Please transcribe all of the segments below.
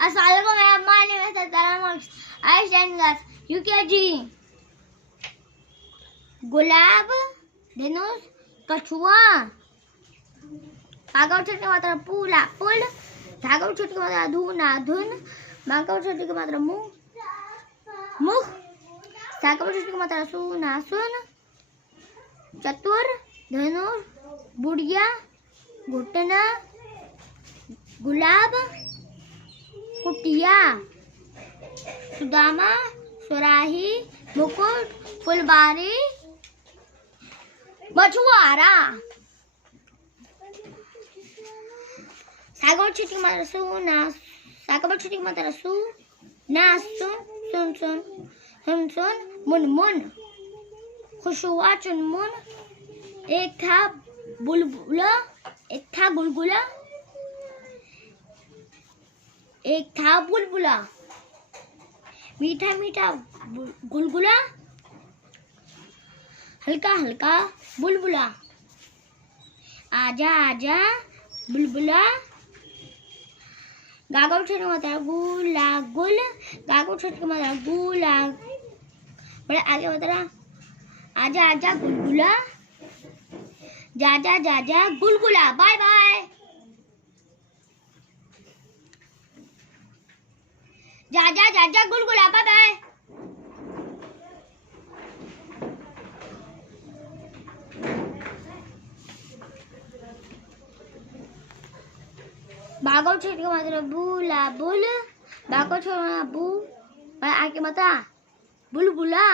Assalamualaikum, my name is Tara. I stand class UKG. गुलाब, धनुष, कछुआ, कागज छठ की मात्रा पूला पुल, धागा छठ की मात्रा धुना धुन, बांका छठ की मात्रा मुंह मुख, साका छठ की मात्रा सुना सुन, चतुर, धनुष, बुढ़िया, घुटना, गुलाब, कुटिया, सुदामा, सुराही, मुकुट, फुलबारी, मछुआरा, सागर छठ की मात्रा सु ना, सागर छठ की मात्रा सु ना सुन सुन सुन सुन सुन मुन मुन, खुशुआ चुनमुन, एक था बुलबुला, एक था गुलगुला, एक था बुलबुला, मीठा मीठा गुलगुला, हल्का हल्का बुलबुला, आजा आजा बुलबुला, गागो छठ की मात्रा गुला गुल, गागो छठ की मात्रा गुला, बड़े आगे मात्रा आजा आजा गुलगुला, जा जा जा जा गुलगुला। Bye bye. जा जा जा जा गुलगुला। Bye bye. बागो छठ की मात्रा बुला बुल, बागो छठ बू, आगे मात्रा बुलबुला,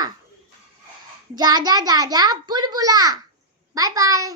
जा जा जा जा बुलबुला। Bye bye.